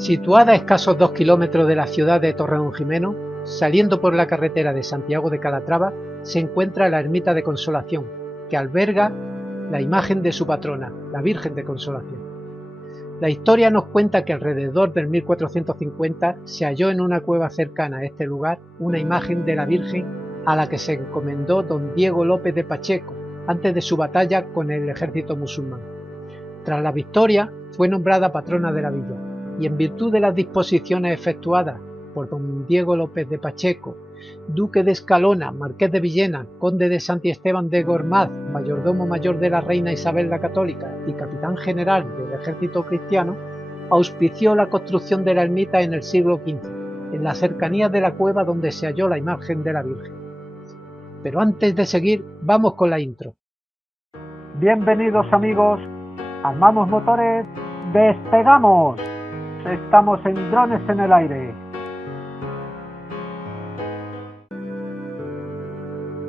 Situada a escasos 2 kilómetros de la ciudad de Torredonjimeno, saliendo por la carretera de Santiago de Calatrava, se encuentra la Ermita de Consolación, que alberga la imagen de su patrona, la Virgen de Consolación. La historia nos cuenta que alrededor del 1450 se halló en una cueva cercana a este lugar una imagen de la Virgen a la que se encomendó don Diego López de Pacheco antes de su batalla con el ejército musulmán. Tras la victoria fue nombrada patrona de la villa y en virtud de las disposiciones efectuadas por don Diego López de Pacheco, duque de Escalona, marqués de Villena, conde de Santiesteban de Gormaz, mayordomo mayor de la reina Isabel la Católica y capitán general del ejército cristiano, auspició la construcción de la ermita en el siglo XV, en las cercanías de la cueva donde se halló la imagen de la Virgen. Pero antes de seguir, vamos con la intro. Bienvenidos amigos, armamos motores, despegamos. Estamos en Drones en el Aire.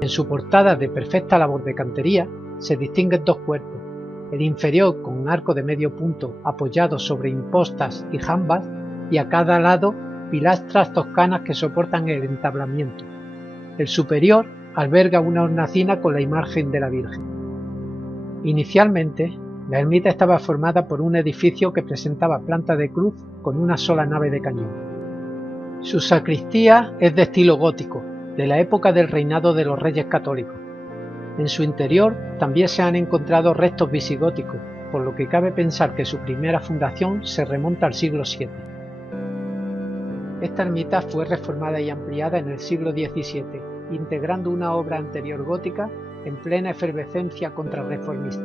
En su portada de perfecta labor de cantería se distinguen dos cuerpos, el inferior con un arco de medio punto apoyado sobre impostas y jambas y a cada lado pilastras toscanas que soportan el entablamiento. El superior alberga una hornacina con la imagen de la Virgen. Inicialmente, la ermita estaba formada por un edificio que presentaba planta de cruz con una sola nave de cañón. Su sacristía es de estilo gótico, de la época del reinado de los reyes católicos. En su interior también se han encontrado restos visigóticos, por lo que cabe pensar que su primera fundación se remonta al siglo VII. Esta ermita fue reformada y ampliada en el siglo XVII, integrando una obra anterior gótica en plena efervescencia contrarreformista.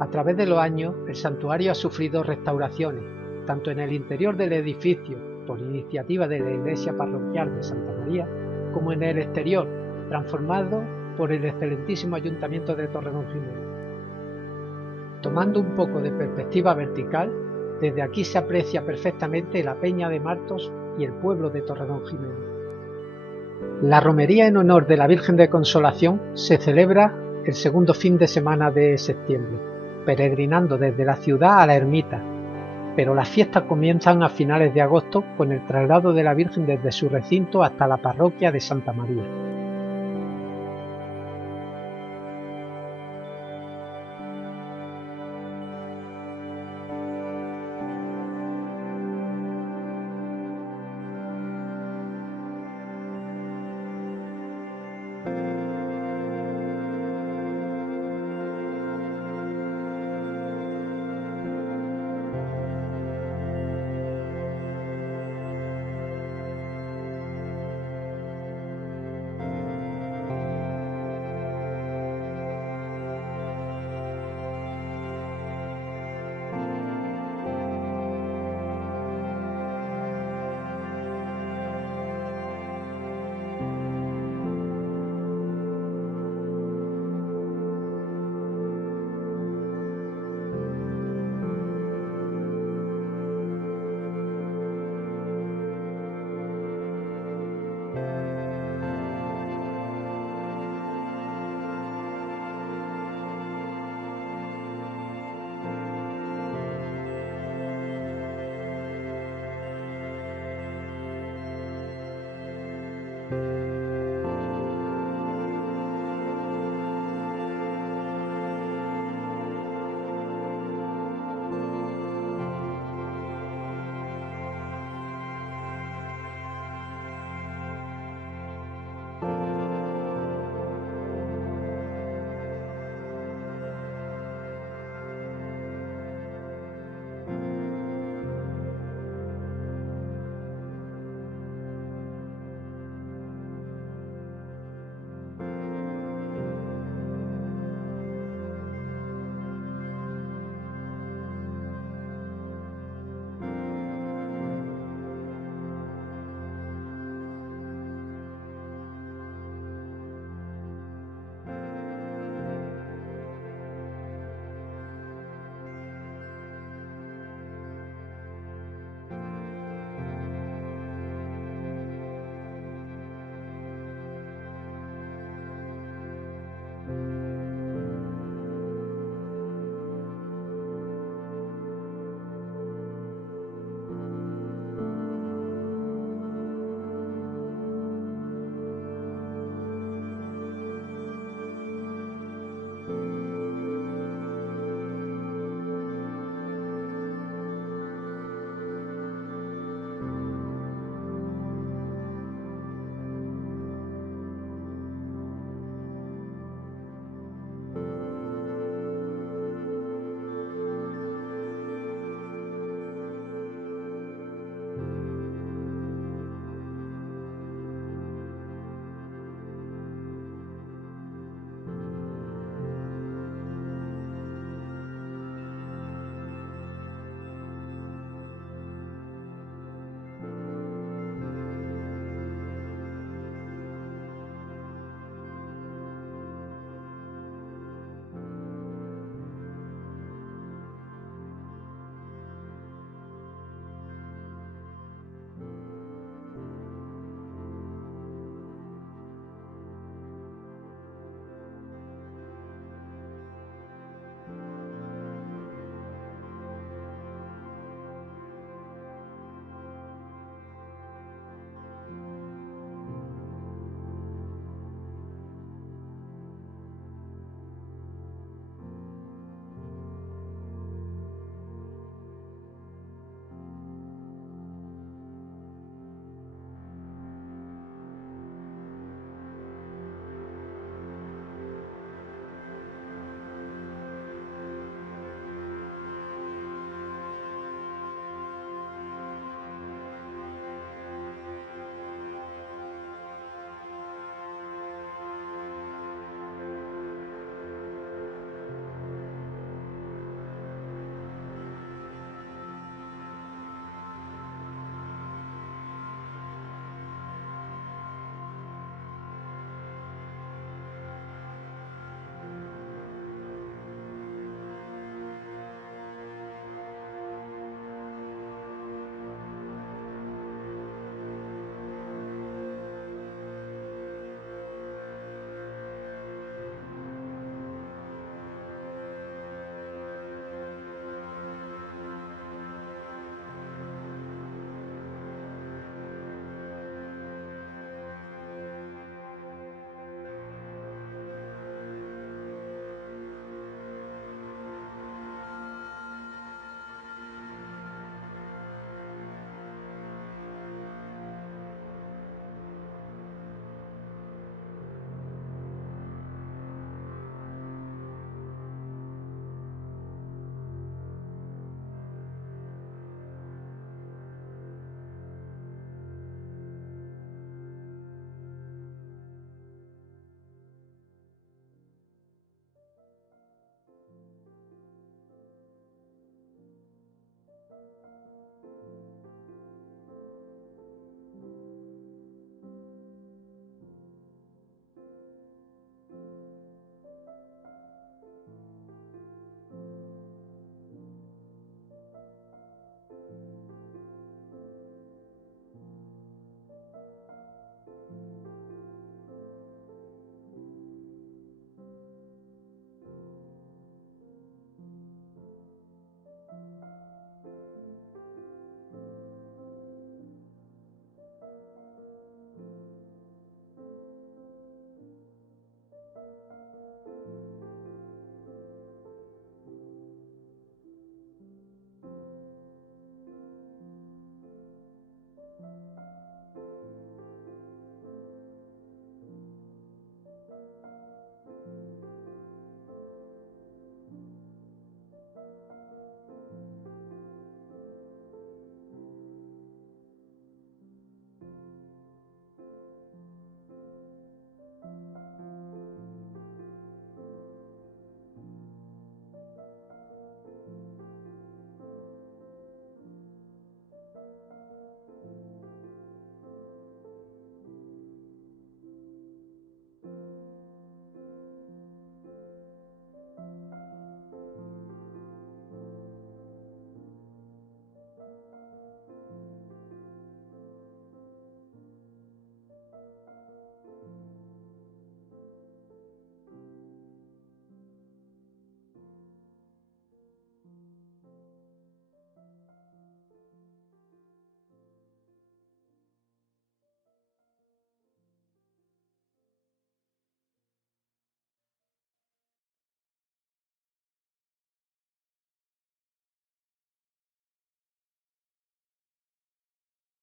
A través de los años, el santuario ha sufrido restauraciones, tanto en el interior del edificio, por iniciativa de la Iglesia Parroquial de Santa María, como en el exterior, transformado por el excelentísimo Ayuntamiento de Torredonjimeno. Tomando un poco de perspectiva vertical, desde aquí se aprecia perfectamente la Peña de Martos y el pueblo de Torredonjimeno. La romería en honor de la Virgen de Consolación se celebra el segundo fin de semana de septiembre, peregrinando desde la ciudad a la ermita, pero las fiestas comienzan a finales de agosto con el traslado de la Virgen desde su recinto hasta la parroquia de Santa María.